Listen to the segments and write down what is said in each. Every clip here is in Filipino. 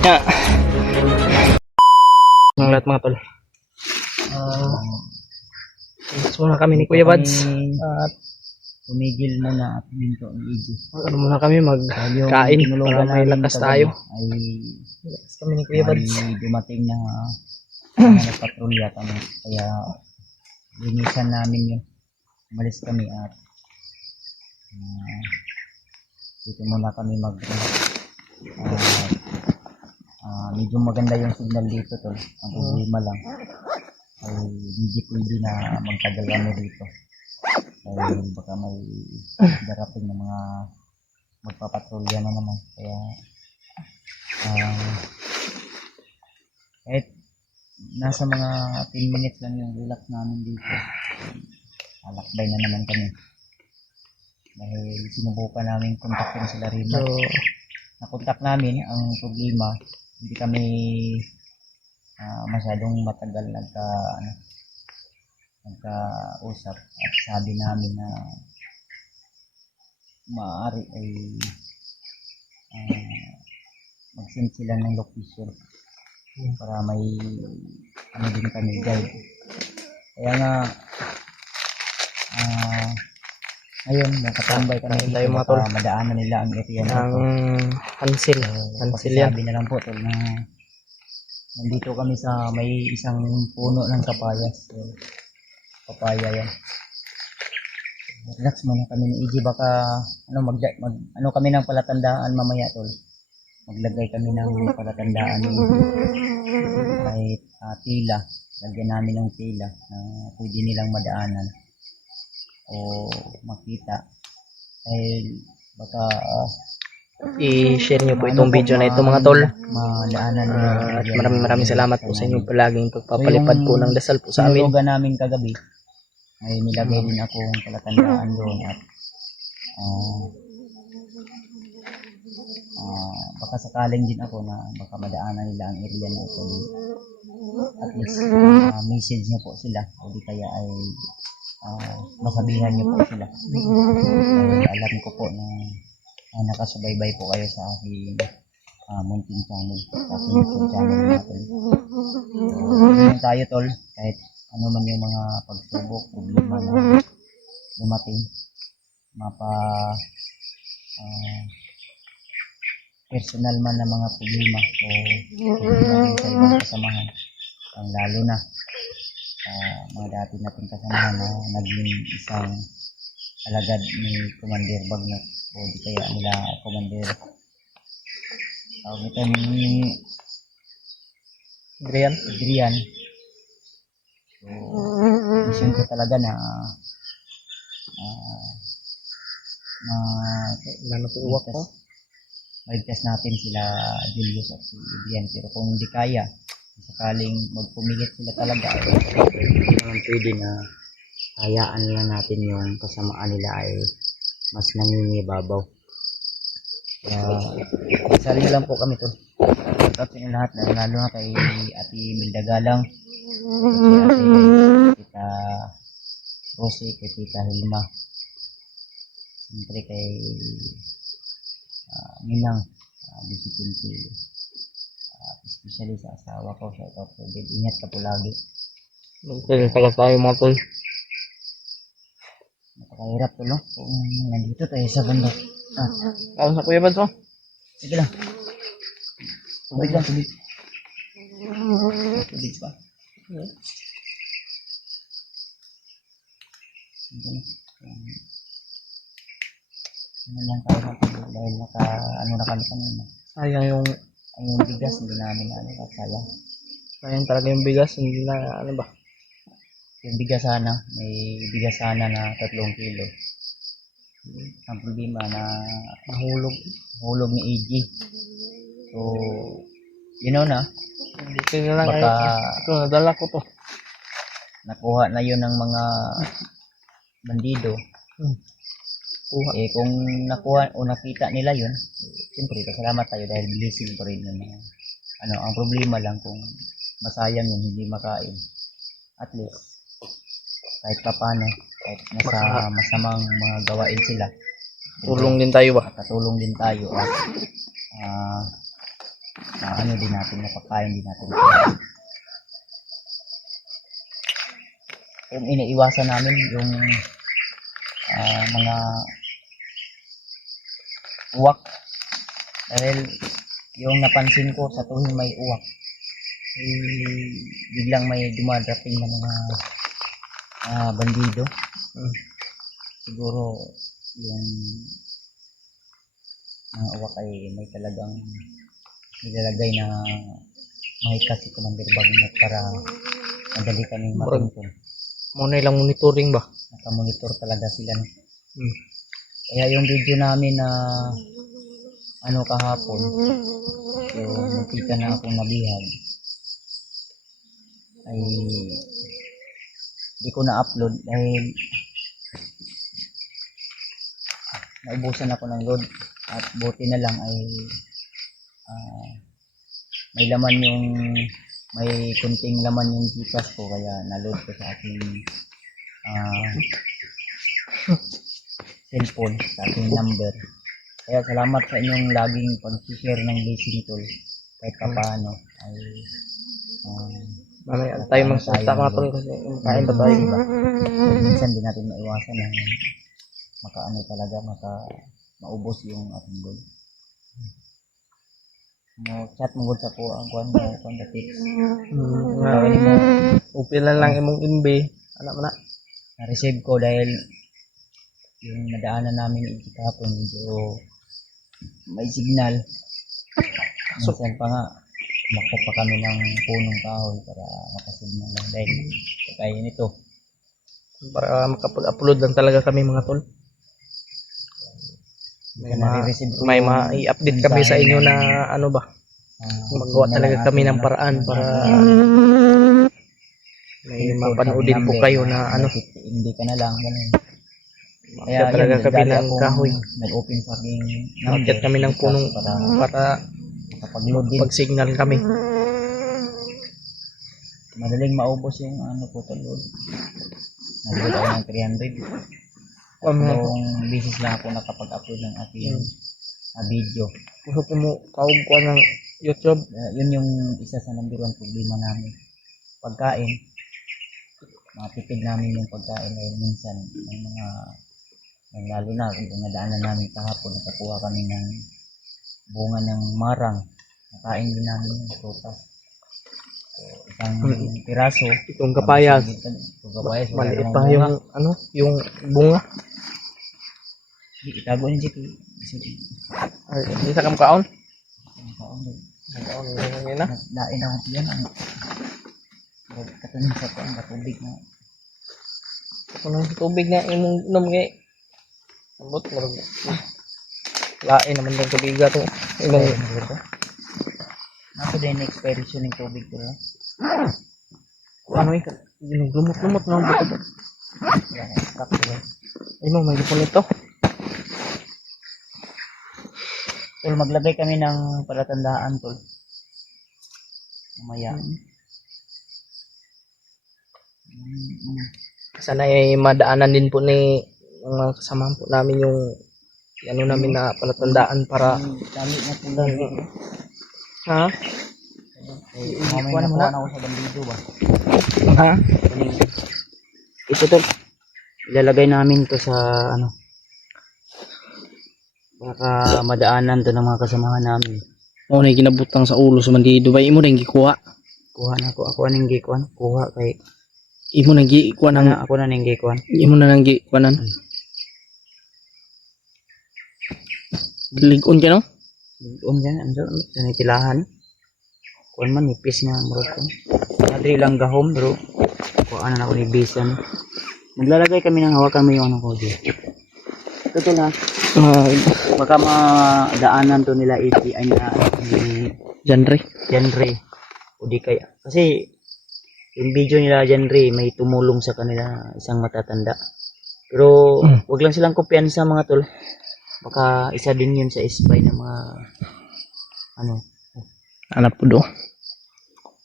Yeah. Ang lahat mga tol. Muna kami ni Kuya Bads. At tumigil muna at minto ang EG. ano muna kami magkain para may lakas tayo. Ay Lakas kami ni Kuya Bads. dumating na nagpatrolya kami. Kaya linisan namin yun. Umalis kami at dito muna kami medyo maganda yung signal dito tol. Ang problema lang ay hindi pwede na magtagal kami dito. Dahil baka may darating na mga magpapatrolya na naman. Kaya kahit nasa mga 10 minutes lang yung relax namin dito, alakbay na naman kami. Dahil sinubukan namin kontakin sila rin. So, nakontak namin. Ang problema, hindi kami masyadong matagal nagkausap at sabi namin na maaari ay mag-send sila ng location para may ano din kami guide. Kaya nga ngayon nakatambay kami dito para madaanan nila ang area ng Hansil. Hansil yan. Sabi na lang po tol na nandito kami sa may isang puno ng kapayas. Papaya yan. Relax muna kami ni EG. Baka ano kami ng palatandaan mamaya tol. Maglagay kami ng palatandaan kahit tila. Lagyan namin ng tila na pwede nilang madaanan o makita. Dahil baka i-share nyo po itong video na ito mga tol. Madaanan At maraming salamat po sa inyong palaging pagpapalipad po ng dasal po sa amin. Sinulogan namin kagabi ay nilagay din ako ang palatandaan doon at baka sakaling din ako na baka madaanan nila ang area na ito. At least message niyo po sila o di kaya ay masabihan niyo po sila. Alam ko po na nakasubaybay po kayo sa aking munting channel, sa aking YouTube channel natin. So, tayo tol, kahit ano man yung mga pagsubok, problema na dumating, personal man na mga problema o problema din sa ibang kasamahan, ang lalo na mga dati nating kasamahan na naging isang alagad ni Commander Bagnot o di kaya nila Commander ito ni Adrian. So mission ko talaga na maligtas natin sila Julius at si Adrian. Pero kung hindi kaya, sakaling magpumilit sila talaga, hindi naman pwede na hayaan lang natin yung kasamaan nila ay mas nangingibabaw. Kaya sali lang po kami to. Shoutout sa inyo lahat, lalo na kay Ate Milda Galang, kay Tita Rosie, kay Tita Hilma, siyempre kay Minang Disipinti, especially sa asawa ko. Shoutout po, ingat ka po lagi. Tagas tayo mga tol. Napakahirap to, no? Kung nandito tayo sa bundok. Ako sa Kuya Bads, oh. Sige lang. Tubig lang, tubig. Tubig pa. Ano lang tayo matulog dahil ano na kami kanina. Sayang yung bigas, hindi namin sayang. sayang talaga yung bigas, hindi na ano ba. Yung bigas sana, may bigas sana na 3 kilo. Ang problema na hulog ni EG. So, na. Dito na lang. Baka ito, nadala ko to. Nakuha na yun ng mga bandido. Kuha. Kung nakuha o nakita nila yun, siyempre, pasalamat tayo dahil blessing pa rin yun. Ang problema lang kung masayang yun, hindi makain. At least, kahit papano, kahit nasa masamang mga gawain sila, tulong din tayo ba? Katulong din tayo at ano din natin, napakain din natin. Yung iniiwasan namin yung mga uwak, dahil yung napansin ko sa tuwing may uwak, biglang may dumadating na mga bandido. Siguro yung mga uwak ay may talagang nilalagay na mahikas si Commander Bagnet para madali kaming matuntun. Muna ilang monitoring ba? Nakamonitor talaga sila. Kaya yung video namin na kahapon, yung muntika na akong nabihag, ay di ko na-upload dahil naubusan ako ng load, at buti na lang ay may kunting laman yung Gcash ko, kaya na-load ko sa aking cellphone, sa aking number. Kaya salamat sa inyong laging pag-share ng blessing tool, kahit papaano ay Mamaya tayo magsalita mga tol kasi kain pa tayo. minsan din natin maiwasan na maubos yung ating goal. Chat mo sa po ang kuan the tips. Upilan lang imong imbe. Anak mo na. Na-receive ko dahil yung nadaanan namin kahapon medyo may signal. Minsan pa nga tumakbo pa kami ng punong kahoy para makasignal lang dahil kaya nito. Para makapag-upload lang talaga kami mga tol. May ma-i-update kami sa inyo na ano ba. Magawa talaga kami ng paraan para may mapanoodin po kayo na ano. Hindi ka na lang ganun. Kaya talaga kami ng kahoy. Nag-open sa aking Nakakit kami ng punong para pag-signal kami. Madaling maubos yung load. Nag-load ako ng 300. Yung bisis lang ako nakapag-upload ng aking video. Gusto mo tawag ko ng YouTube. Yun yung isa sa number 1 problema namin. Pagkain. Matipid namin yung pagkain dahil minsan may mga lalo na kung nadaanan namin kahapon, nakakuha kami ng bunga ng marang. Nakain din namin yung prutas. So, isang piraso. Itong kapayas. Maliit pa yung yung bunga. Itago niya dito. Ay, isa kam kaon. Kaon Yun na. Lain ako yan. Katunin sa kaon, katubig na. Kung tubig na imong inom kay ambot marag. Lain naman ng tubig to. Imong ako din expiration ng tubig ko. Ano ikan? Lumot-lumot na buto. Yan, stop ko. Imong may gipon ito. Tol, maglagay kami ng palatandaan, tol. Mamaya. Sana ay madaanan din po ni ng mga kasamahan po namin yung ano namin na palatandaan para dami na po lang. ha? Mamaya na po ako sa bandido ba? Ha? Ito, tol. Ilalagay namin to sa baka madaanan to ng mga kasamahan namin. Mo na ginabutang sa ulo sa bandido ba imo nang gikuha? Kuha na ako ning gikuan. Kuha kay Imo nang gikuha nang ako na ning gikuan. Imo na nang gikuanan. Ligon ka no? Ligon yan anjo sa tilahan. Kuan man nipis nga murag ko. Adri lang gahom pero kuan na ako ni bisan. Naglalagay kami ng hawakan mo yung ko dito. Ito na. Baka madaanan to nila ay na genre o di kaya kasi yung video nila genre may tumulong sa kanila isang matatanda pero wag lang silang kumpiyansa mga tol, baka isa din yun sa spy ng mga anak po do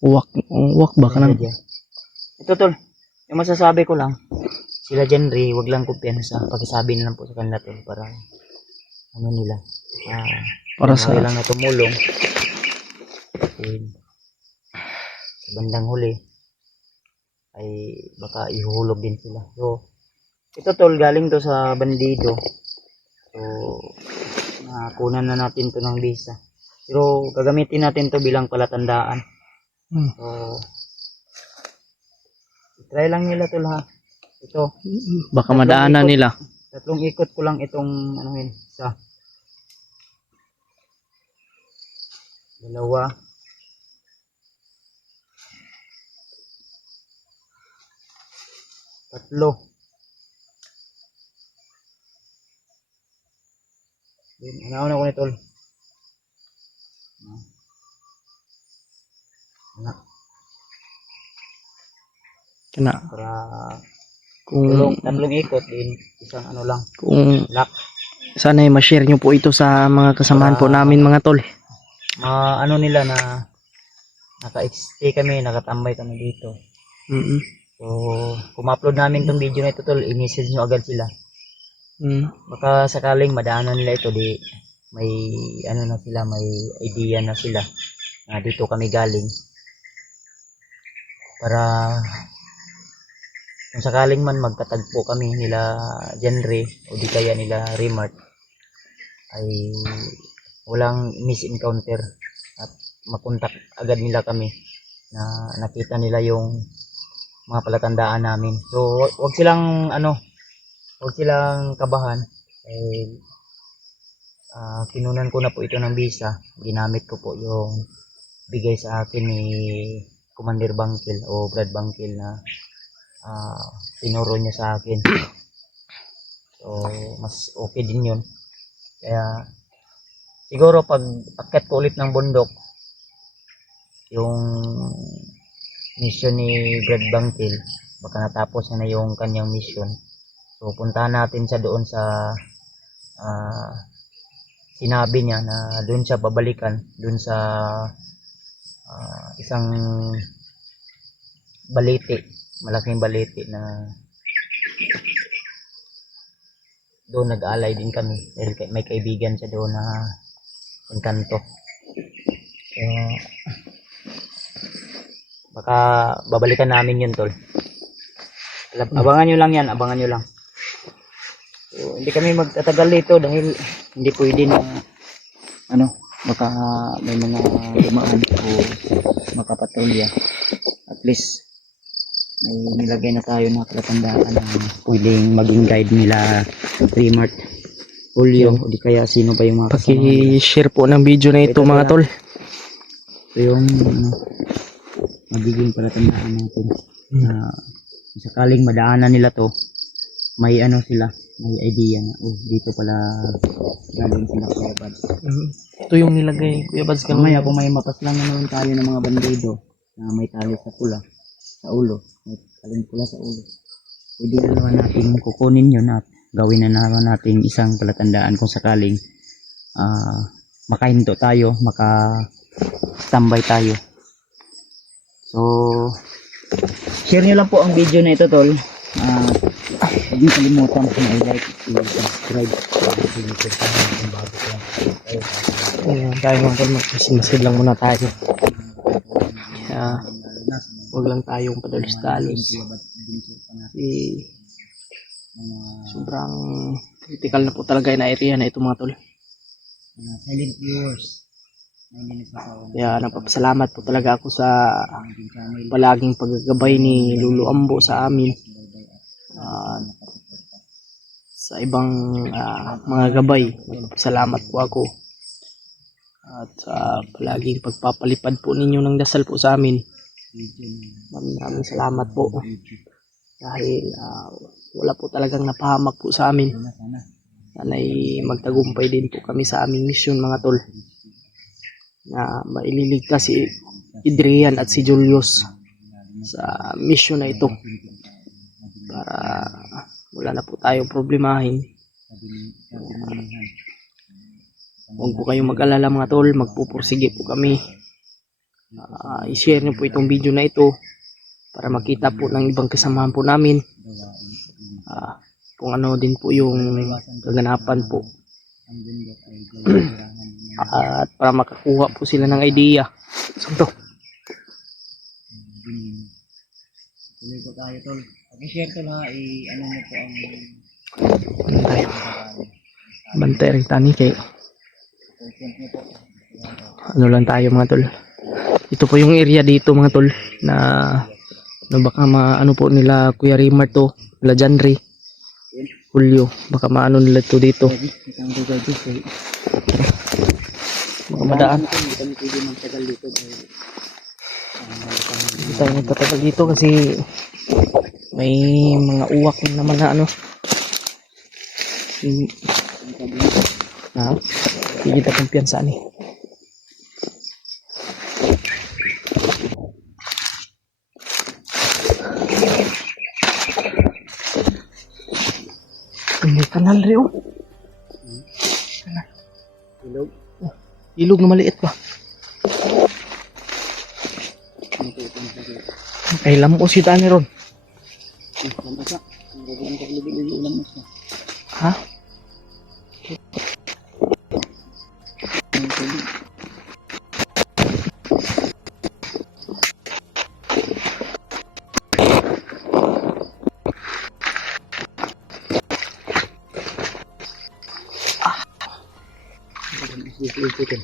uwak ba ka nang ito tol, yung masasabi ko lang sila genre wag lang kumpiyansa, pakisabi na lang po sa kanila tol para nila para sa lang na tumulong natin sa bandang huli ay baka ihuhulog din sila. So ito tol, galing to sa bandido. So nakunan na natin to ng visa. Pero gagamitin natin to bilang palatandaan. So try lang nila tol ha. Ito. Baka madaanan nila. Tatlong ikot ko lang itong ano yun, isa. Dalawa. Tatlo. Una ko ni tol. Kana Para kung tatlong ikot din, isang ano lang, kung lock. sana ay ma-share nyo po ito sa mga kasamahan po namin mga tol. Ano nila na naka-stay kami, nakatambay kami dito. So, kung ma-upload namin tong video na ito tol, i-message nyo agad sila. Baka sakaling madaanan nila ito, di may ano na sila, may idea na sila na dito kami galing. Para kung sakaling man magkatagpo kami nila genre o di kaya nila Remart, ay walang misencounter at makontak agad nila kami na nakita nila yung mga palatandaan namin. So wag silang wag silang kabahan. Kinunan ko na po ito ng visa. Ginamit ko po yung bigay sa akin ni Commander Bangkil o Brad Bangkil na tinuro niya sa akin. So mas okay din yun. Kaya siguro pag akyat ko ulit ng bundok, yung mission ni Brad Bangkil, baka natapos na yung kanyang mission. So puntahan natin siya doon sa sinabi niya na doon siya babalikan, doon sa isang balete, malaking balete na doon nag-aalay din kami dahil may kaibigan siya doon na engkanto. Baka babalikan namin yun tol. Abangan nyo lang yan, abangan nyo lang. So, hindi kami magtatagal dito dahil hindi pwede na baka may mga dumaan o makapatrolya. At least may nilagay na tayo na palatandaan na pwedeng maging guide nila Remart, Julio, o di kaya sino pa yung mga kasama nila. Paki-share po ng video na ito mga tol. Ito yung magiging palatandaan natin na sakaling madaanan nila to, may sila, may idea na dito pala galing sila Kuya Bads. Ito yung nilagay Kuya Bads Mamaya kung may mapaslang na naman tayo ng mga bandido na may tali sa pula sa ulo, may taling pula sa ulo, pwede na naman natin kukunin yun at gawin na naman natin isang palatandaan kung sakaling makahinto tayo, maka-standby tayo. So share nyo lang po ang video na ito tol. Huwag nyo kalimutan na i-like, i-subscribe kung bago ko lang tayo mga tol, magmasid lang muna tayo. Huwag lang tayong padalos-dalos. Sobrang critical na po talaga yung area na ito mga tol. silent viewers. Kaya napapasalamat po talaga ako sa palaging paggagabay ni Lolo Ambo sa amin. Sa ibang mga gabay, salamat po ako. At sa palaging pagpapalipad po ninyo ng dasal po sa amin. Maraming salamat po. Dahil wala po talagang napahamak po sa amin. Sana'y magtagumpay din po kami sa aming mission mga tol. Na maililigtas si Adrian at si Julius sa mission na ito. Para wala na po tayong problemahin. Huwag po kayong mag-alala mga tol, magpupursige po kami. I-share nyo po itong video na ito para makita po ng ibang kasamahan po namin kung ano din po yung kaganapan po ang bundok ay gawirahan ng At para makakuha po sila ng idea. So to. dilim. Tuloy po tayo tol. Pag-share tol ha, ano mo po ang Bantay. Bantay rin tani kay content mo po. ano lang tayo mga tol. Ito po yung area dito mga tol na baka maano po nila Kuya Rimar to, nila Janry, Julio, baka maano nila to dito. Isang lugar dito. Baka madaan. Hindi kami pwede magtagal dito dahil Hindi tayo nagtatagal dito kasi may mga uwak naman na ano. Na, hindi kita kumpiyansa ni. May kanal rin oh. ilog. Ilog na maliit pa. Ay lamos si Tani ron. Lamasa. Ang gagawin ko lubi-lubi lamasa. Ha? Ikutin.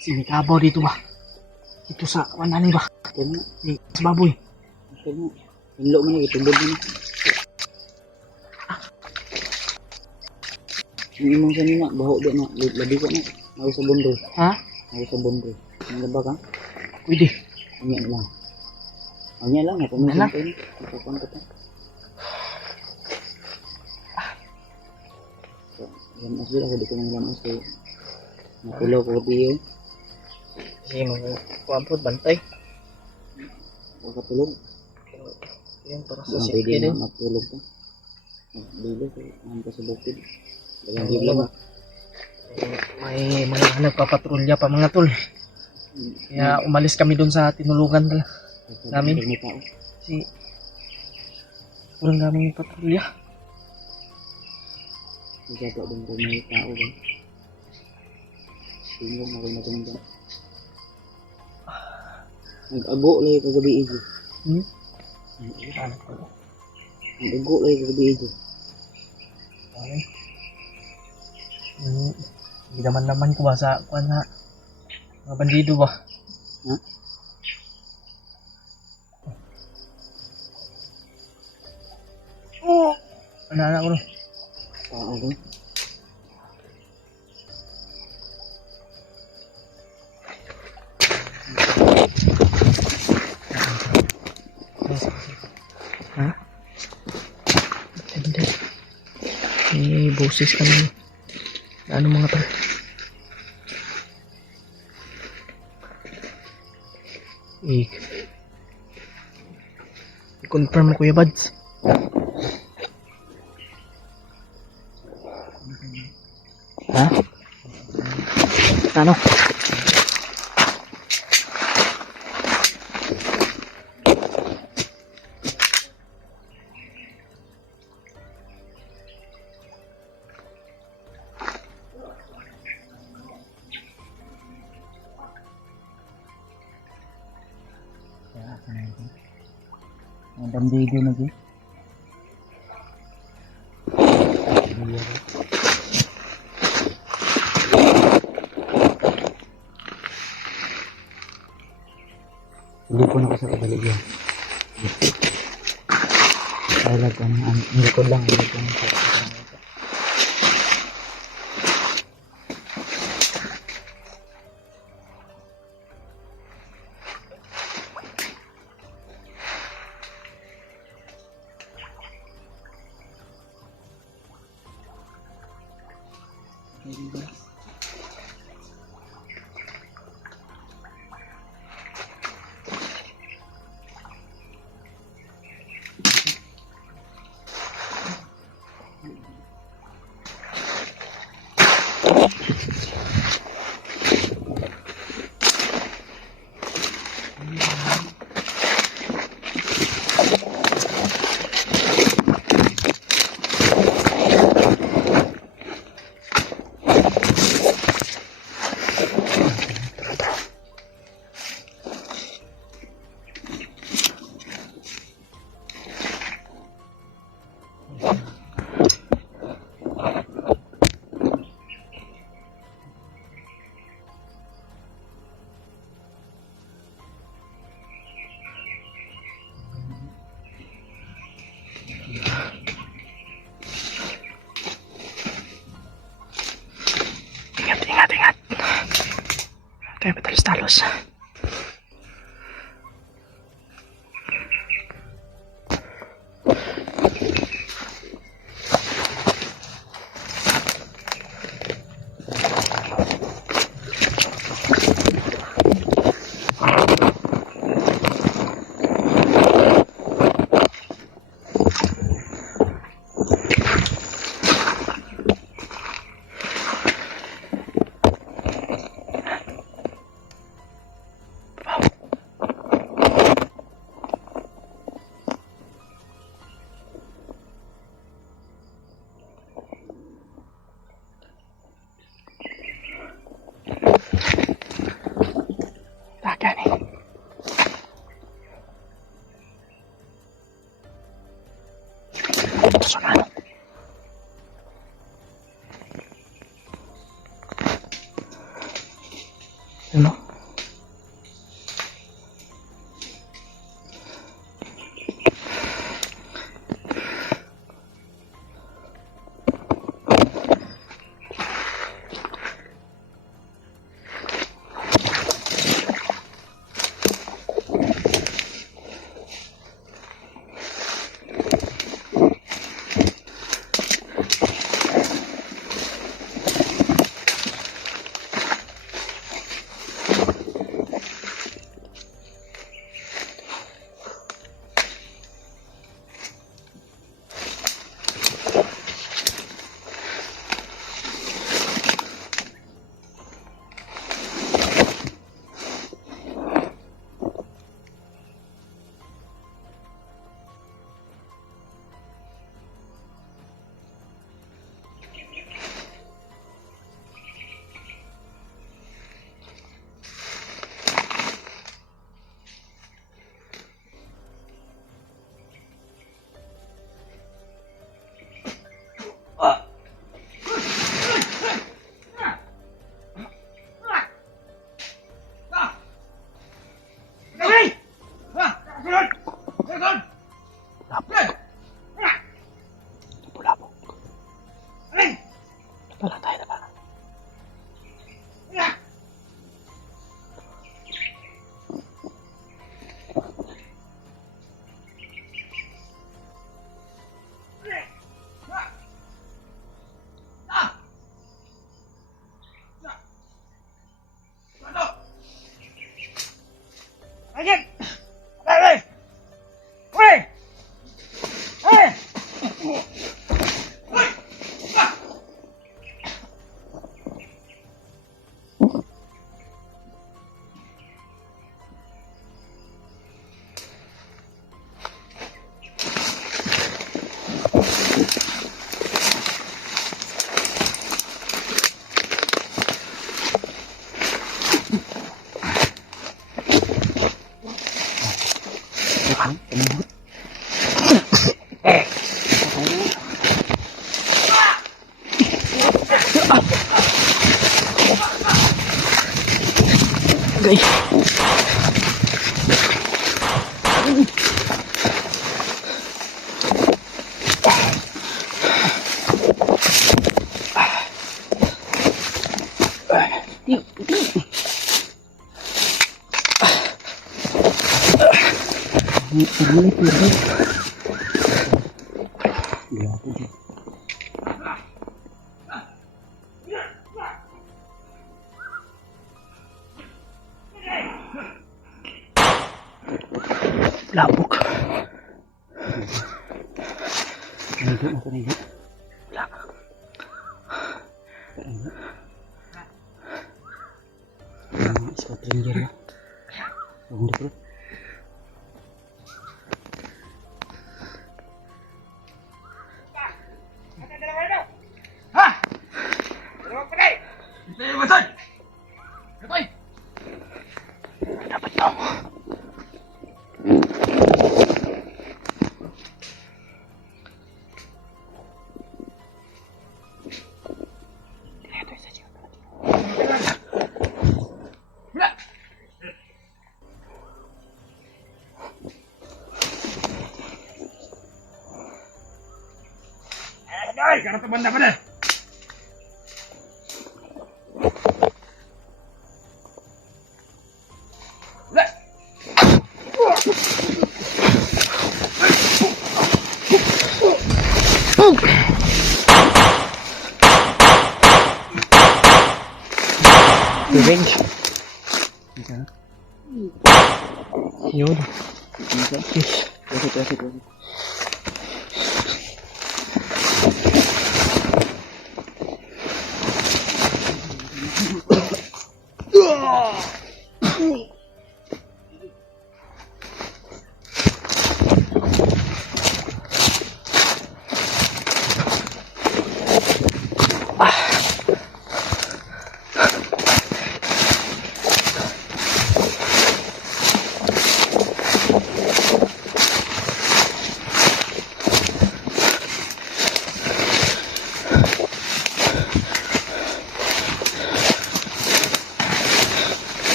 Sinikabaw dito ba? Dito sa wanani ba? Kaya na. Sa baboy. Kaya na. Hinlo mo na. Itubod mo na. Yung imong sa nina. Baho doon na. Labi ko na. Ako sa bundol. Ha? Ako sa bundol. Ang laba ka? Pwede. Anya lang. Anya lang. Napumisan ko yun. Napupan ko pa. Lamas din ako. Di ko nang lamas ko. Napulaw ko diyo. Kasi mga kuwampot, bantay. Huwag katulog. Yan, para sa Ang safety pwede din. na matulog ka. Magdulo ko. Ang ka sa bukid. Dalang Ang hila laba. ba? May mga nagpapatrolya pa mga tol. Kaya umalis kami dun sa tinulungan nila. Namin? May tao. Kasi walang daming patrolya. Nagkata doon kung may tao ba? Tingnan ako na tumanda. Nag-ago lang kagabi ito. Hmm? Nag-ago lang kagabi ito. Okay. Hindi naman ko ba sa kuwan na mga bandido ba? Ha? Ano anak ko no? Tao ba? Ha? Hindi. May boses kami. Ano mga tol? I-confirm mo Kuya Bads. Ha? Ano? Ang bandido na din. Hindi ko na ako sa kabalik yan. Ay lang ang likod lang. Hindi ko na sa boss. Gani. Sunod. Ano? Guys. Labok. Nandito na ito na yun. Wala. Squad ranger na. Huwag na bro. Dapat to. Ay, karena teman dapat deh. bench. Ito. Yun. Ito. Ito.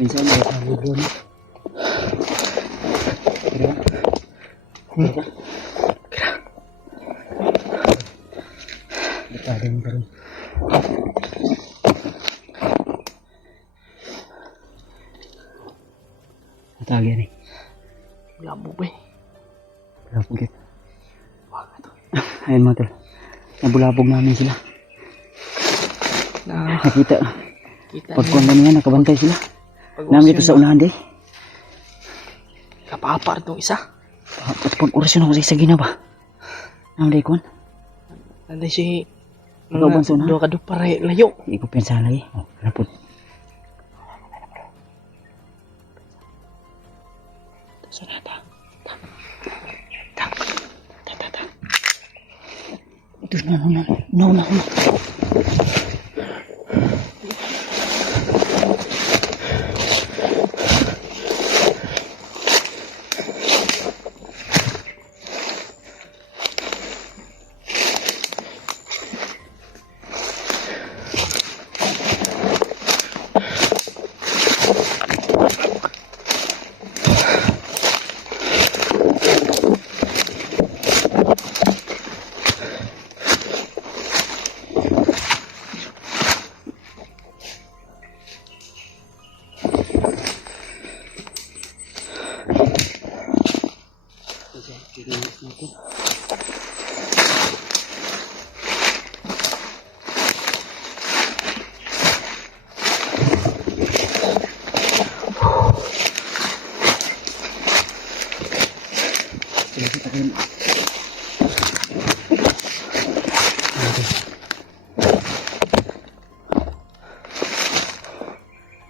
Minsan may sabi doon. Depan pa rin. Matagi rin. Labo ba eh. Bulabog yun. Ayun mga tol. Nabulabog namin sila. Nakita. Pagkuhan namin yan, nakabantay sila. Namin dito sa unahan day. Kapapar itong isa. At pag orasyon ako sa isa ginaba. Namin day kuhan. Nanday si Ikaw bang sa unahan? dua kadupar layo. Hindi ko pensahan lagi. Oh, rapod. Sonata. Ito na.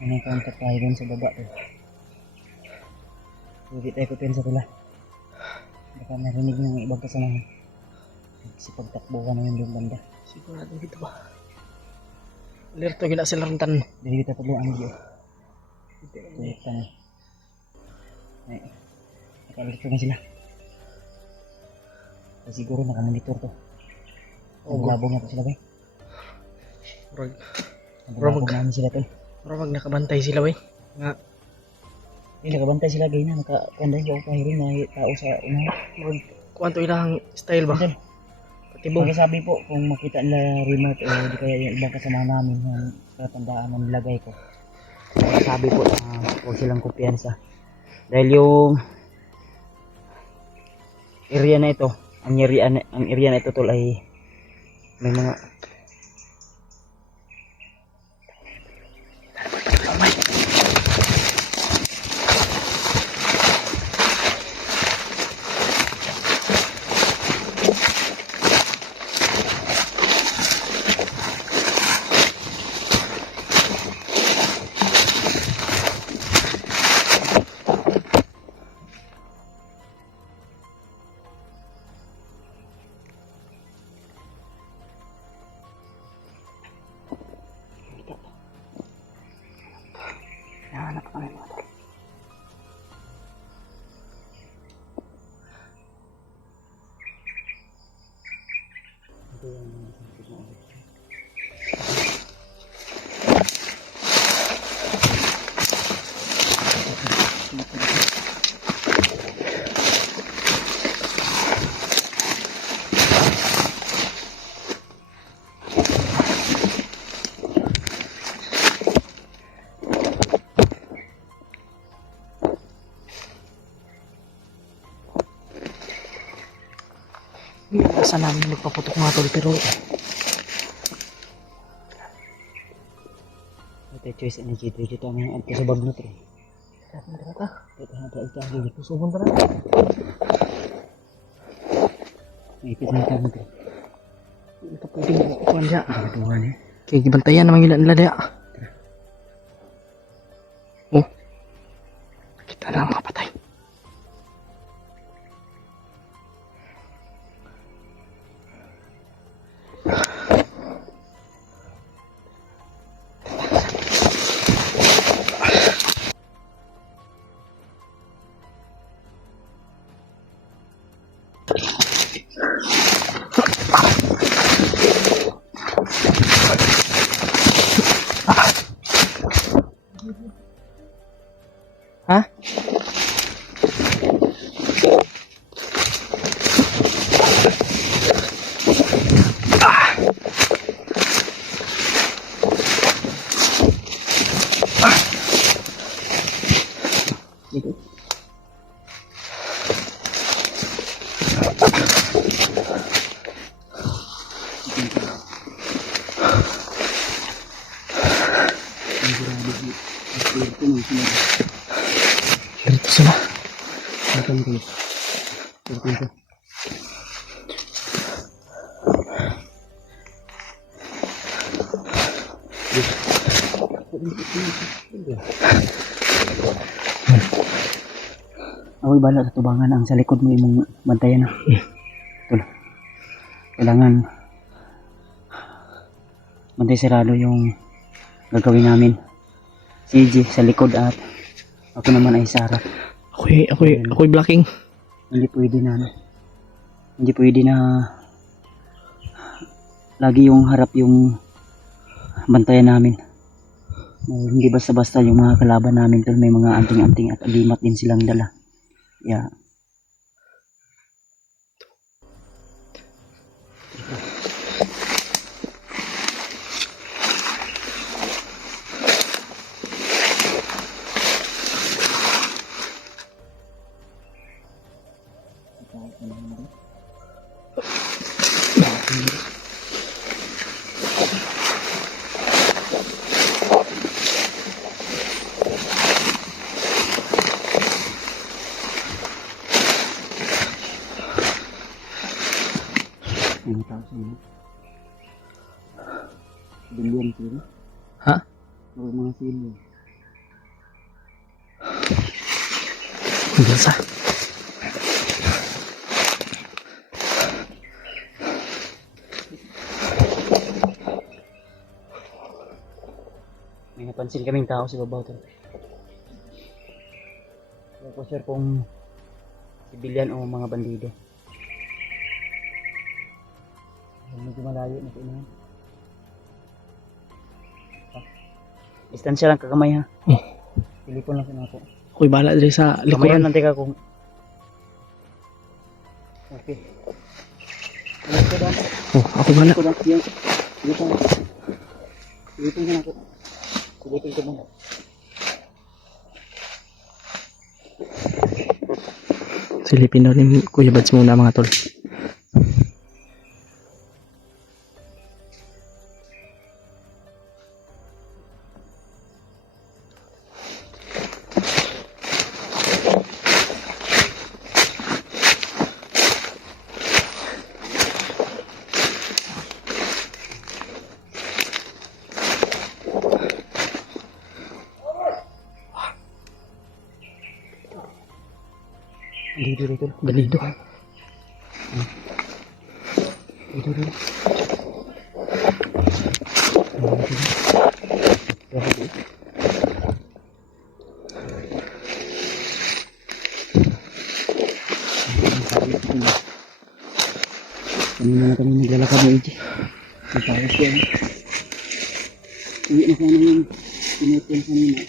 Ano yung contact tayo dun sa baba to. Hindi tayo kupensa pala. Baka narinig ng ibang kasamahan. Kasi pagtakbo ka na yun yung banda. Sigurado dito ba? Alerto gila sila rentan. Jadi kita perlu ambil. Kita nih. Nih. Naka-alerto na sila. Kasi siguro nakamonitor to. Nabulabog na to sila ba? Nabulabog namin sila to. Marag nakabantay sila ba? Nga. Nakabantay sila gaya na. Nakakanday ko kahirin na tao sa unahan. Marag kuwanto ilang style ba? Patibong. Sabi po kung makita nila remote o di kaya yung ibang kasama namin yung katandaan na nilagay ko. Sabi po na huwag silang kumpiyansa. Dahil yung area na ito, ang area na ito tol ay may mga Hanap kami mga tol. ito yung Saan namin magpaputok mga tol, pero Ito choice energy dito ang mga anto sa bag na to. Ito ang dito subong tara. Ipit na tayo to. hindi ka pwedeng kukuhan niya. Katuhan eh. Kaya gibantayan naman yun nila niya. Oh. Kita na ang mga patay. Ha? Dito sila. Ako'y bala sa tubangan ang sa likod mo imong bantayan na. Tul. Kailangan bantay sarado yung gagawin namin. Si G sa likod at ako naman ay sa harap. Ako'y blocking. Hindi pwede na ano. Hindi pwede na lagi yung harap yung bantayan namin. Hindi basta-basta yung mga kalaban namin tol, may mga anting-anting at alimat din silang dala. Yeah. Ano tao sa inyo? Billion sila? Ha? O mga sila? Biasa. May napansin kaming tao sa babaw to. Kaya ko sir kung sibilyan o mga bandido. Medyo malayo na ito na. Distansya lang kakamay ha. Telepon lang sa nato. Ako'y bala diri sa Kamayan likuran. nanti ka kung... Okay. Ano ko daw? Oh, ako bala. Ko daw. Dito. Dito na ako. Dito ko mo. Silipin daw ni Kuya Bads muna mga tol. Dito dito. Balido. Dito dito. Kanina na kami naglalakad na Iji. Nagparas yan. Uwi na sana yung pinutol kanina.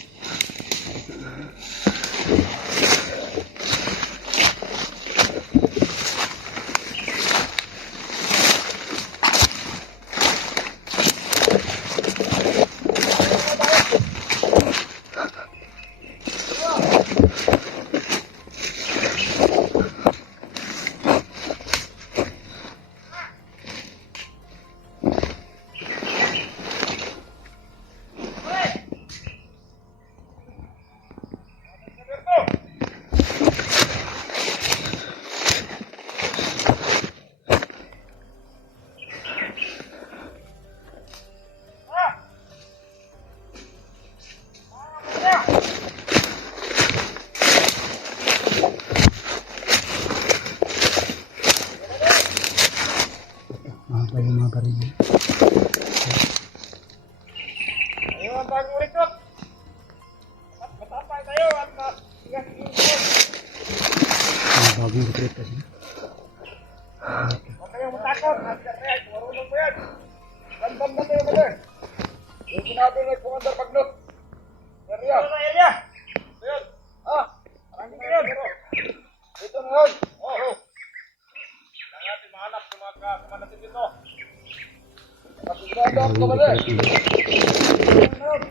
baril. Ayun ang bagong recruit. Matapay tayo at matigas yung buhok. Bagong recruit kasi. Huwag kayong matakot. Marunong mo yan. Gandam na kayo ba there? Yung sinabi ng Commander Bagno. Area. Ito na area. Ito yun. Marami na yun. Ito na yun. Oo. Kaya natin mahanap yung mga kasama natin dito. Kasigurado ako ba there? Ito na yun.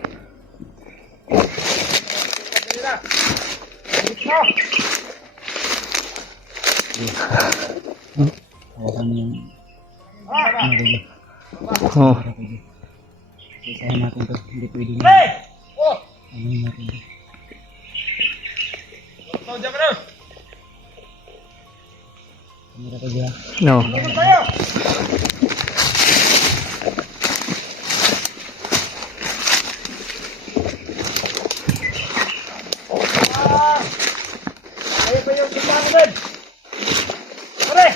Hawakan mo yung baril. Oh. Isahin natin to. Hindi pwede na. Hey! Oh! Ano natin to. Ito dyan ka na. Kamera ko dyan. No. Ito tayo! Ayaw pa yung simbahan natin! Pare!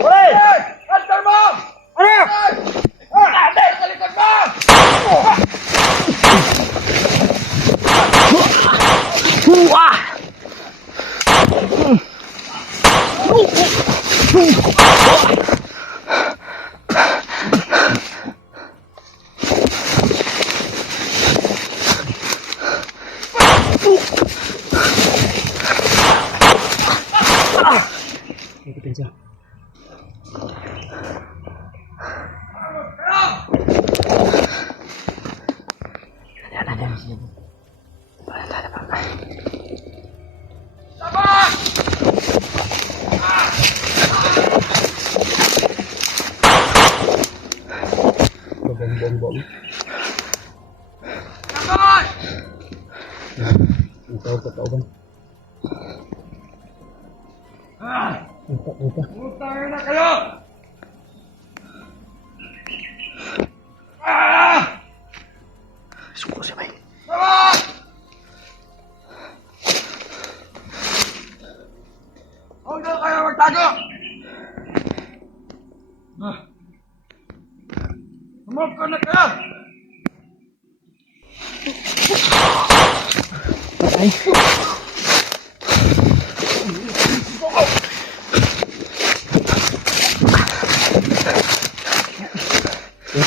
Pare! Answer mo! Ano? Ate! Sa likod mo! Ikutin siya. Ada siya. Bom. Ito ba? Ito. Putang na kayo! Suko siya, bay. Huwag na kayo magtago! Sumog ko na kayo! Patay.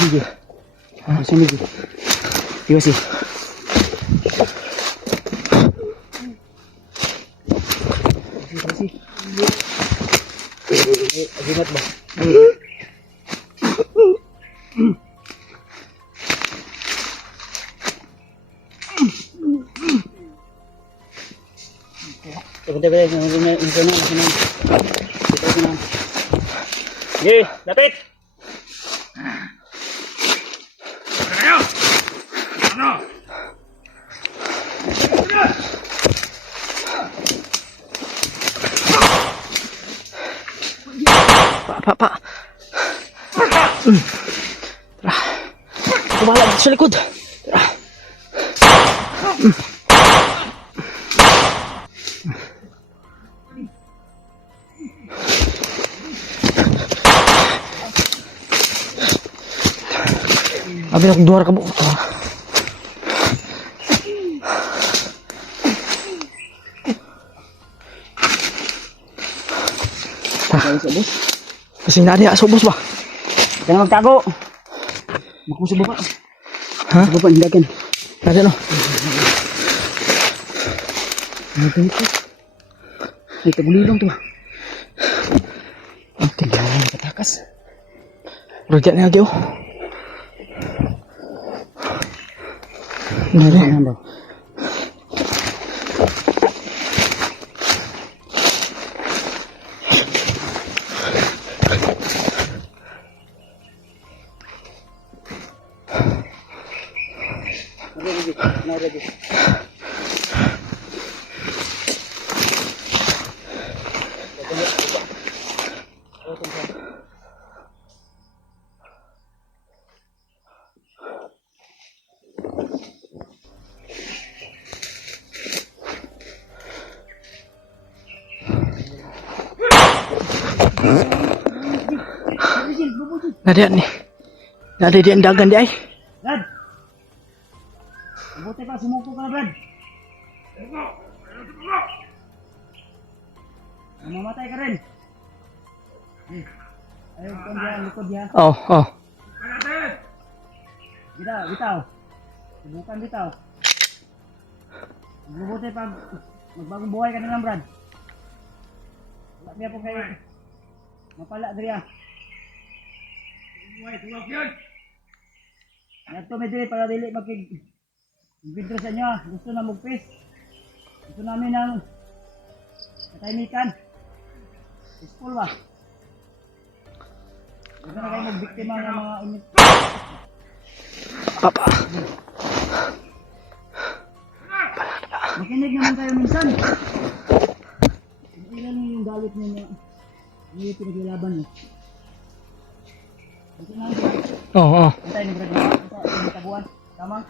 Sige. Sini. Iya sih. Agimat ba? Tabi-tabi, ini. Ye, lapit. Kayo! Ano? Pa. Tara. Ako bahala dito sa likod. Tara. Abi nak duar ka mo. Kaya sa bus. Kasi nari aso bos ba? Jangan magtago. Maku sa baba. Ha? Sa baba, hindagan. Nari no. Ano ito? Ay, tagulilong to. Ang tingnan. Katakas. Rojak na lagi oh. Nari. Ano ba? Ready. Nadiyan ni. Nadiyan dagan di ay. Brad! Mabuti pa, sumuko ka na, Brad. Mamamatay ka rin. Ayaw, likod diyan. Oh, oh. Bitaw, bitaw. Subukan bitaw. Mabuti pag magbagong buhay ka na lang, Brad. Wala niya po kayo. Mapala, Adria. Buhay, tulog yan. Ito may dili para dili mag-video sa inyo. Gusto na magpis. Gusto namin ng katahimikan. Peaceful ba? Gusto na kayo magbiktima ng mga unit. Papa. Makinig naman kayo minsan. Ilan yung galit niyo na yung pinaglalaban niyo. Gusto na siya. Oh, oh. Antay ni Brad na. Antay ni tabuan. Tamang.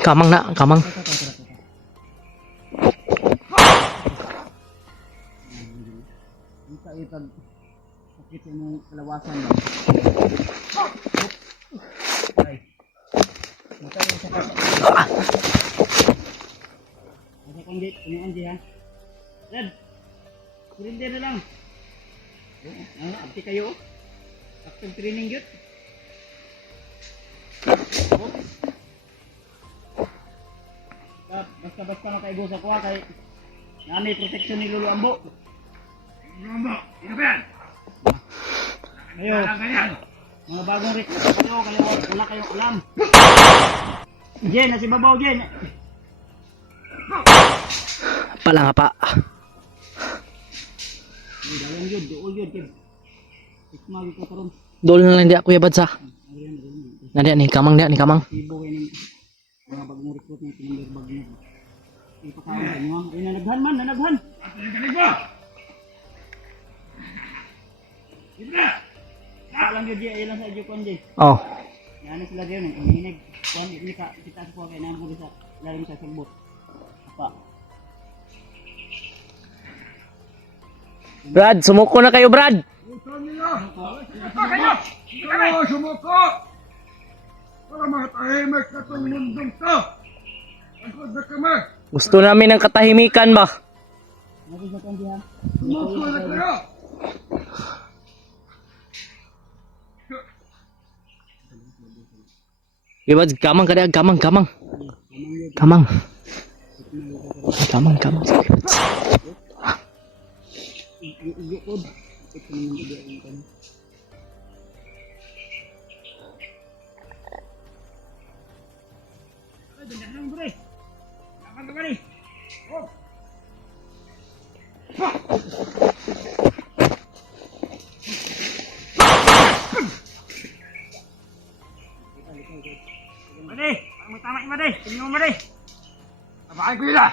Kamang na, kamang. Ito. Ito ipag sakit yung kalawasan lang. Ay. Ito yung sakit. Asa kong gate, punuan siya. Red, surrender na lang. Abti kayo. Active training yun. Basta-basta na kayo sa kuha kay nami protection ni Lolo Ambo. Mambo, ino ba yan? Ayo, Ganyan. mga bagong recruit kayo, wala kayong alam. Jen, nasi babaw Jen. Pala nga pa. Dalang yun, dool yun, Kim. Ikmagi ko karon. Dol na lang di ako yabad sa. Nadiyan ni, kamang diyan ni, kamang. Ibo kayo ng mga bagong recruit ng pinamber bag niyo. Ipakaon sa inyo. Ay, nanaghan man, nanaghan. Galing mo! Salang yun, Jen, ayun lang sa Adyo Konde. Oh. Yan sila rin, ang hinig. Kuhan, hindi ka, kita sa kuha kayo naman ko sa lalim sa sagbot. Apa. Brad, sumuko na kayo, Brad. Gusto niyo! Apa kayo? Ikaw, sumuko! Para matahimik na itong mundong to! Asod na kami! Gusto namin ng katahimikan ba? Nabi sa Konde ha. Sumuko na kayo! Yabad, kamang ka diyan, kamang, kamang. Kamang. Kamang, kamang. Iukod. Ito naman hindi ang kanya. Ay, dandan lang bro eh. Nakakanta ka rin. Oh. Madi, parang may tama yung Madi. Tingnan mo Madi. Tabakan ko nila!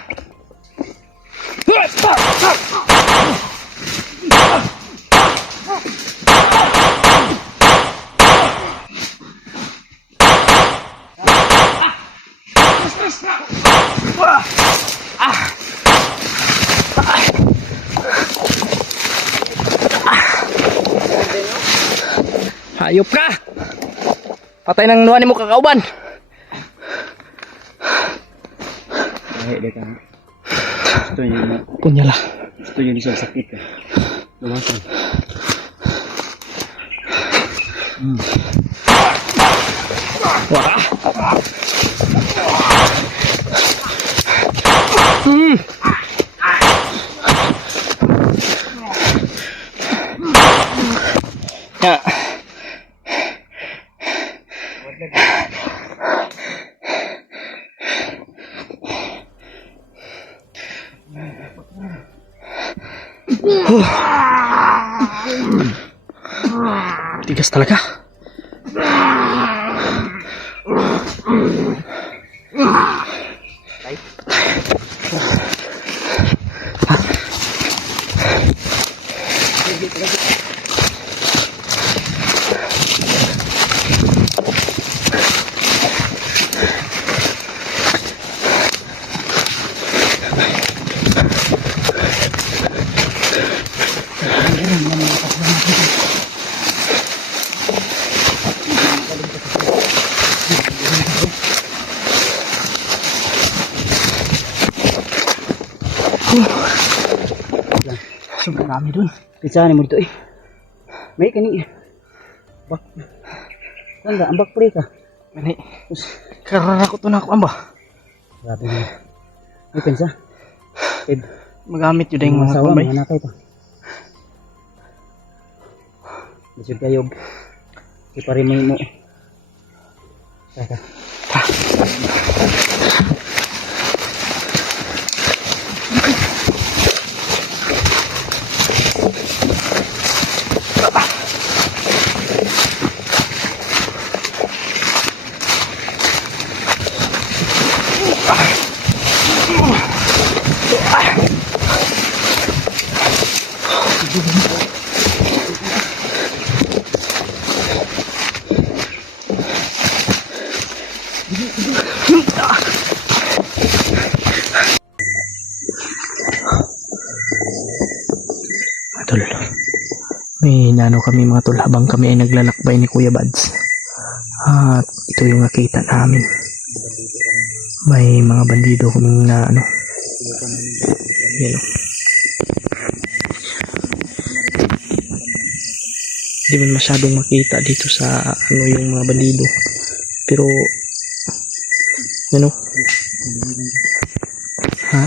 Hayop ka! Patay ng nuwan mo kakauban. Ay, dito. Gusto niyo na. Kunyala. Gusto niyo siya sakit eh. Lumasan. Wala. Ya. Tigas talaga. Marami dun. Pisahan mo dito eh. May kani. Bak. Kanda, ambak pre ka. Mani. Karara ko to na ako amba. Grabe na. May pensa. Ted, Magamit yun yung mga masawa, kumbay. mga nakay pa. Bisod kayo. Iparimay mo. Saka. Tol. May nano kami mga tol habang kami ay naglalakbay ni Kuya Bads. At ito yung nakita namin. May mga bandido kaming na ano. Yan o. Hindi man masyadong makita dito sa ano yung mga bandido. Pero ano? Ha?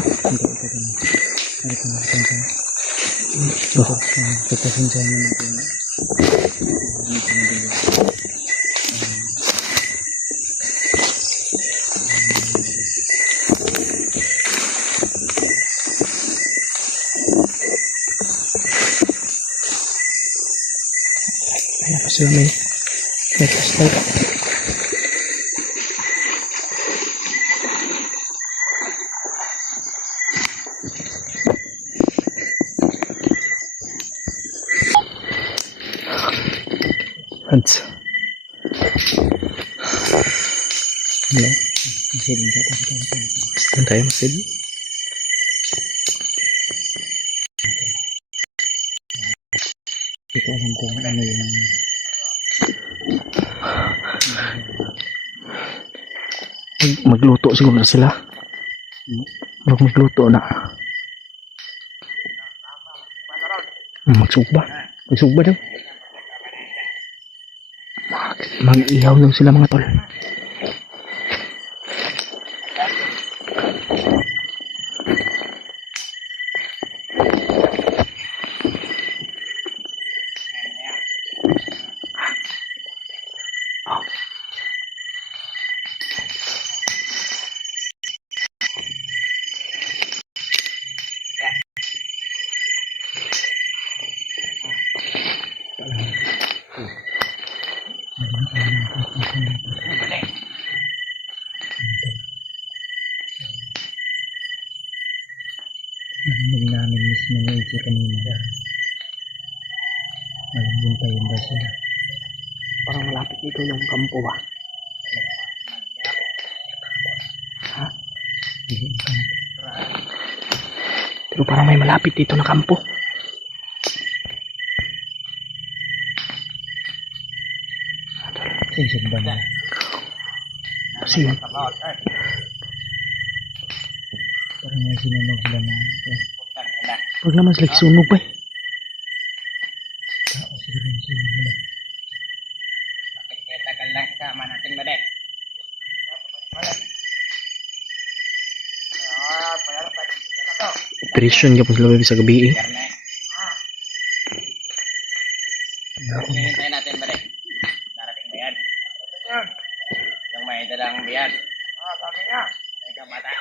Ayan pa sila may flashlight. Ads. Hello? Saan tayo masid? Hindi ko alam kung ano yung Magluto siguro na sila. Magluto na. Magsugba. Magsugba daw. Mag-ihaw lang sila mga tol. narinig namin mismo ni Ichi kanina. Malalim pa yun daw sila. Parang malapit dito yung kampo ba? Ha? Hindi ka. Pero parang may malapit dito na kampo. Sinsog ba na? Kasi Parang may sinunog sila na. pag naman sila sunog ba eh. Tao siguro yung sinunog nila. Tagal lang sama natin ba din? Operation ka po sila sa gabi eh. Hinihintay natin ba din? Darating ba yan? Yung may dalang biyan. Sabi niya. May kabata.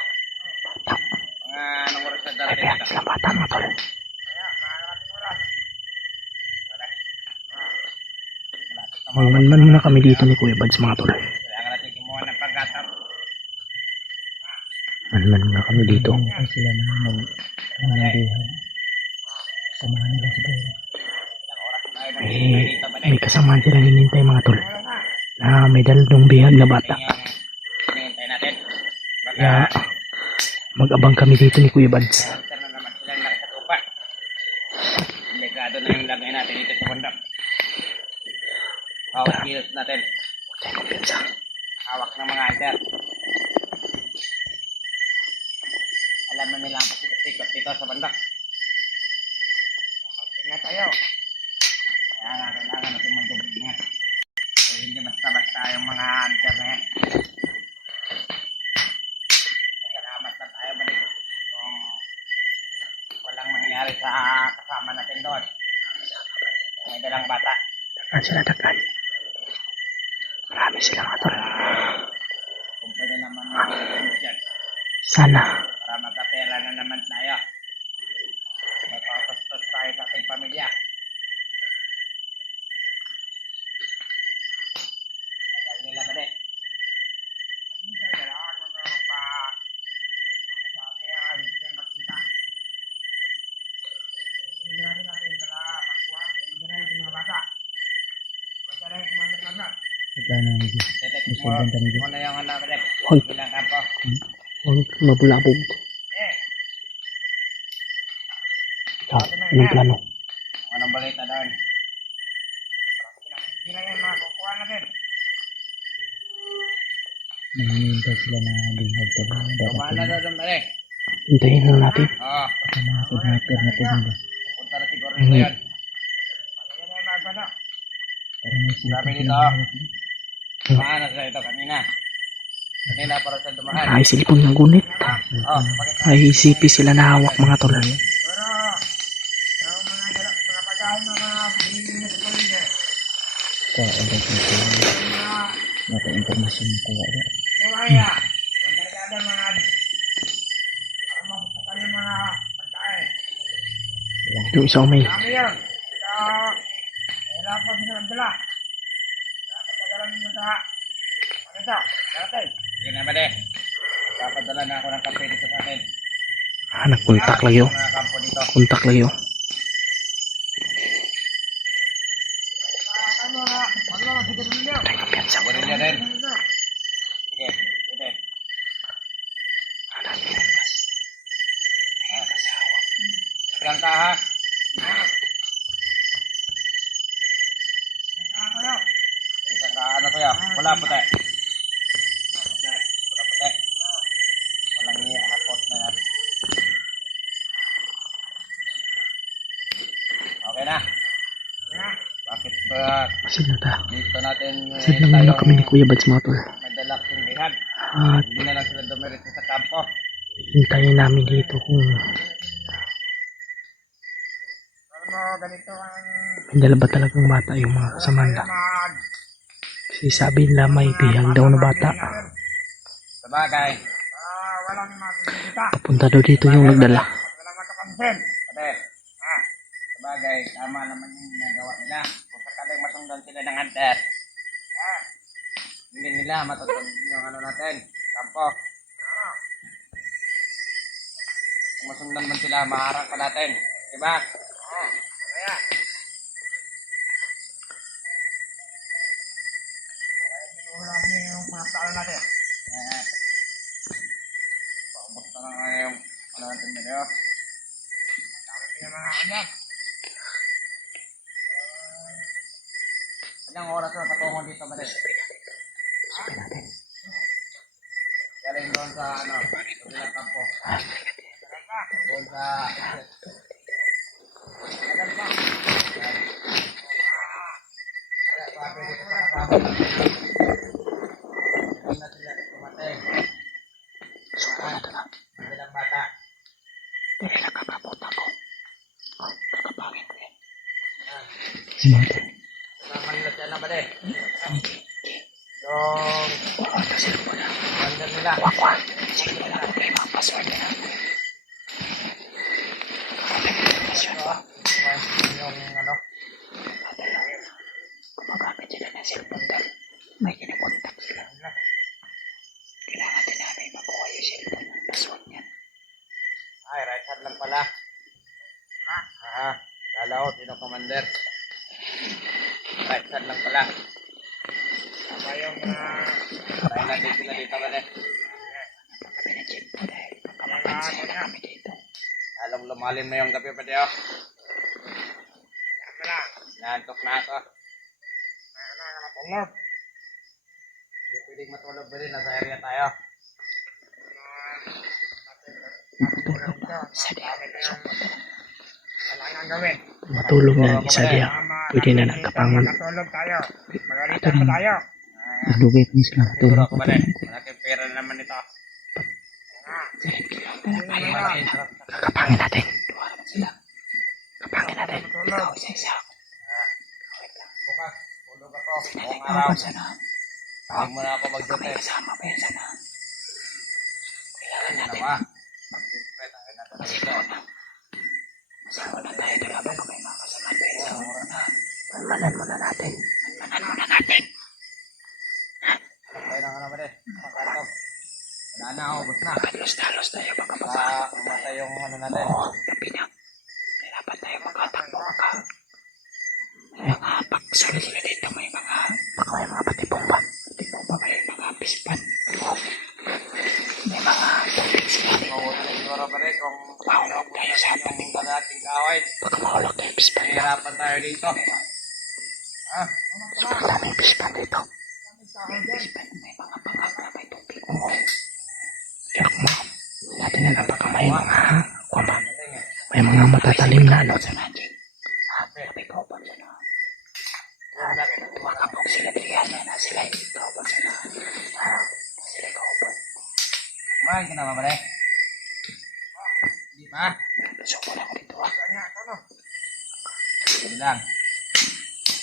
Mga anong oras na darating Kaya ito? sila bata mga tol. Magmanman muna kami dito ni Kuya Bads mga tol. Kailangan natin kumuha ng pagkatap. Manman muna kami dito. Hinihintay sila na manandihan. Samahan nila si Pero. May kasamaan sila hinintay mga tol. Na may dalawang bihag na bata. Hinihintay natin. Kaya mag-abang kami dito ni Kuya Bads. After na naman silang nakatupa. Delikado na yung lagay natin dito sa bundok. Bawat kilos natin. Hawak ng mga hunter. Alam na nila ang pasikot dito sa bundok. tayo. Kaya nga, kailangan natin mag-ingat. So, hindi basta-basta yung mga hunter na yan. Salamat na tayo balik. Kung walang mangyari sa kasama natin doon. May dalang bata. Dagan sila, dagan. Marami sila mga tol. Kung pwede naman mag-ingat yan. Sana. Para magkapera na naman tayo. Magpapastos tayo sa ating pamilya. Tagal nila ba din? Hindi tayo kailangan magpapasabi yan. Hindi makita. Hindi natin para makuha. Hindi na yung mga bata. Basta rin yung mga naglagnat. Magkano na dito? Detek Mas maganda na dito. mo na yung ano ba din? Hoy. Bilang kampo. Huwag mabulabog. Eh, Ikaw, anong plano? anong balita doon? Sila yan mga kukuha natin. Nanginintay sila na bihag pa ba? Kumahan na doon ba rin? Hintayin na natin. Oo. Sa mga kidnapper na tumba. Punta na siguro nito yun. Ano yan ang nagano? Para may sila Sabi dito, kumahan na sila ito kanina. Kanina para sa dumahan. Ay, silipon ng gunit. Oh, bakit? Ay, isipi sila na hawak mga tol. Pero, yung mga pagkain mga binili na sa pamilya. Kuha agad nito. Mata informasyon na kuha agad. Yung kaya, yung kargada mga para mapapakal yung mga pagkain. Yung isang may. Dami yan. Kaya, hirapan sila nagdala. Kaya pagkagalan mo sa ano ito? Darating. Sige na ba de? Papadala na ako ng kape dito sa akin. Nagkontak lang yun. Mga kampo dito. Kontak lang yun. Ano na? Ano na? Sige rin niyo. Sige rin niyo. Sige. Sige. Ilang ka ha? Ilang ka ano to ya? Pula puti. Pula puti. Walang i-akot na yan. Okay na. Bakit ba Kasi na ta. dito natin Sad lang muna kami ni Kuya Bads mga tol. may dalak simbihan? At Hindi na lang sila dumiretso sa kampo. hintayin namin dito kung Ano ganito ang may dala ba talagang bata yung mga kasama nila. mag Kasi sabi nila may bihag daw na bata. sabagay. Walang makikita. Papunta daw dito yung nagdala. Walang makapansin. Pwede. Sabagay, tama naman yung ginagawa nila. Kung sakaling masundan sila ng hunter, hindi nila matutunan yung ano natin, kampo. Kung masundan man sila, maharang pa natin. Diba? Kaya. Wala niyo yung mga tao natin. Pakumbos na nga yung ano natin nila. Dami yung mga kanyan. Ilang oras na patungo dito ba rin? Galing doon sa ano, sa kampo. Doon sa tagal pa. Sabi dito sa kasama. Hindi na sila tumatay. Bilang bata. Dili na kakapot ako. Kakapangin ko yan. Namanlat yan na ba rin? Yung bandar nila. Sige na lang may mga password na. Yung ano, Gumagamit sila ng cellphone dahil may kinakontak sila. Kailangan din namin makuha yung cellphone ng password niyan. ay right hand lang pala. Kala ko sino commander. Right hand lang pala. Apa yung tayo natin sila dito ba rin? Kami na check po dahil makamapansin na kami dito. Alam lumalim na yung gabi pa diyo. Yan na lang. Naantok na ako. Matulog. Hindi pwedeng matulog ba rin? Nasa area tayo. Matutulog ba? Sa dami na yung kailangan gawin. Matulog na ang isa diya. Pwede na nagkapangon. Matulog tayo. Magalitan pa tayo. Lugay po sila. Siguro ko ba rin? Malaking pera naman ito. Kakapangin natin. Kapangin natin. Ikaw, isa-isa. Bukas, tulog ako. Buong araw. Huwag mo na ako mag-duty. Kasama pa yan sana. Kailangan natin. Mag-duty tayo na dito. Masama na tayo doon habang may mga kasama tayo sa mura na. Palmanan muna natin. Palmanan muna natin. Kaya na nga naman eh. Makatog. Wala na ako. Bus na. Halos tayo baka Baka umatay yung ano natin. Oo, gabi na. Kailangan tayo magkatakbo ka. May mga paksali sila dito. Baka may mga patipong pa. Patipong pa may mga pispan. May mga tubig sila. Siguro ba rin kung Mahulog tayo sa yung kanating kaway. Baka mahulog tayo pispan. Mahirapan tayo dito. Ha? Sobrang daming pispan dito. Pispan, may mga pangak na may tubig. Oo. Tiyak mo. Natin na lang baka may mga kwamba. May mga matatalim na ano sa natin. May kaupan sila. Makapog sila bigyan na sila kaupan sila. Sila kaupan. Kumain ka na ba rin? Hindi ba? Lusok mo lang dito ah. Hindi lang.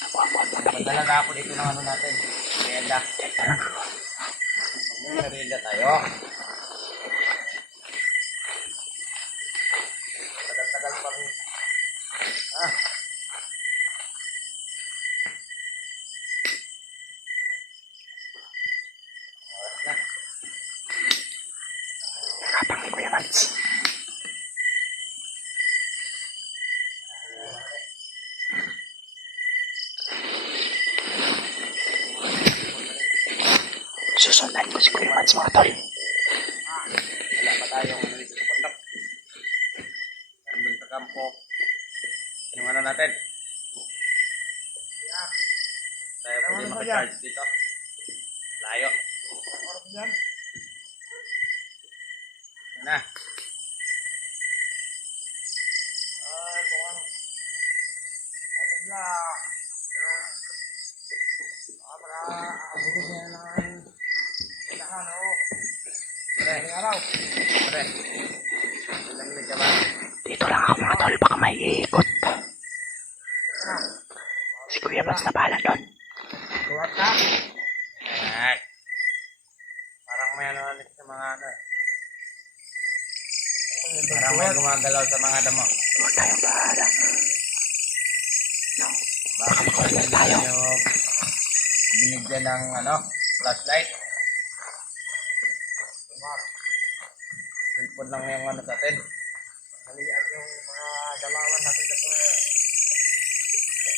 Buwan mo na Padala na ako dito ng ano natin. Merienda. Dito lang ako. Merienda tayo. Tagal-tagal pa rin. Ha? Oras na. Nakapang ni Kuya Mats. Susundan ko si Kuya Mats mga tol. Wala pa tayong ano dito sa bundok. Nandun sa kampo. Yung ano natin. Tayo pwede makacharge dito. Layo. Na. Pre. Lamig ka ba? Dito lang ako mga tol, baka may iikot. Si Kuya Mats na bahala doon. Kuhat ka? Ayan. Parang may ano ulit sa mga ano. Parang may gumagalaw sa mga damo. Huwag tayong bahala. No. Bakit ko Baka hindi tayo. nyo binigyan ng ano, flashlight? Cellphone lang yung ano sa atin. Halian yung mga galawan natin kasi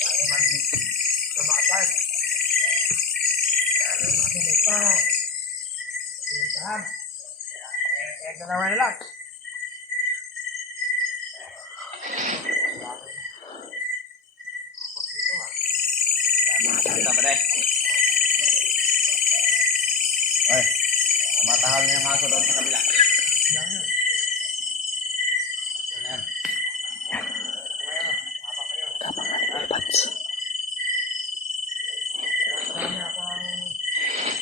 tayo man samakan. Ano natin ito? Pintahan. Kaya galawan nila. Kita ba deh? Oy, tumatahal na yung aso doon sa kabila. Yan. Tapang na ni Kuya Mats.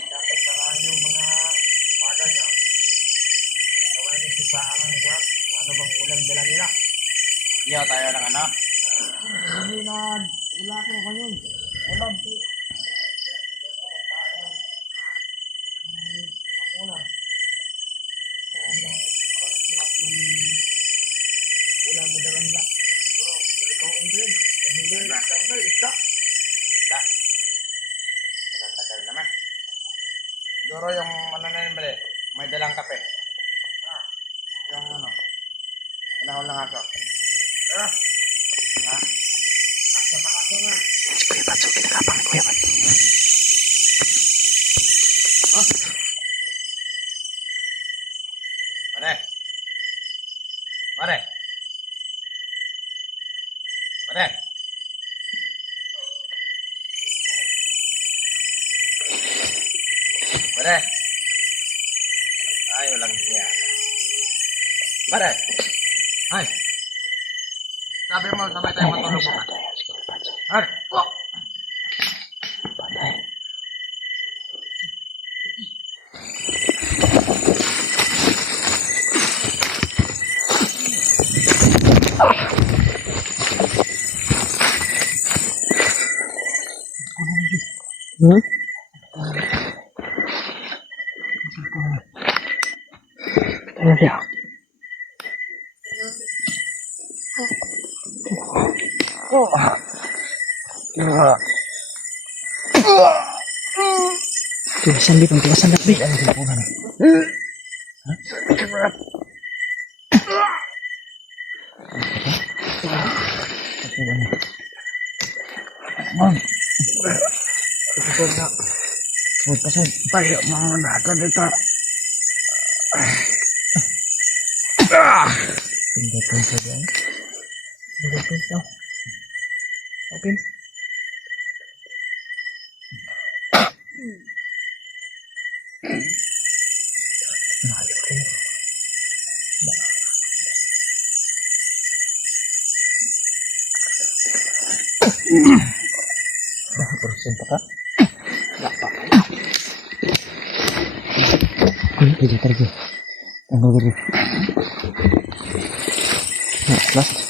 Dapat parahan yung mga maga niya. Gawin yung sipaan ng buwan. Ano bang ulam dala nila? Iyo tayo ng ano? Hindi na. Wala ko na yun. Ulam. Ulam. Ulam mo dala nila. Ikaw ang din. Hindi. Isda. Isda. Tagal naman. Siguro yung ano na yun bali, may dalang kape. Yung ano, panahon ng aso. Ha? Sama aso nga. Si Kuya Mats, so kinakapang ni Kuya Mats. Mare. Mare. Mare. Mare. Ay, walang siya. Mare. Ay. Sabi mo, sabay tayo matulog mo. Har! Patay. Hmm? Tayo siya. Tiwasan di, tiwasan na, Bi. Tayo mga nato dito. Open. Persen pa ka? Wala pa. Kerja kerja. Tunggu dulu. Nah, last.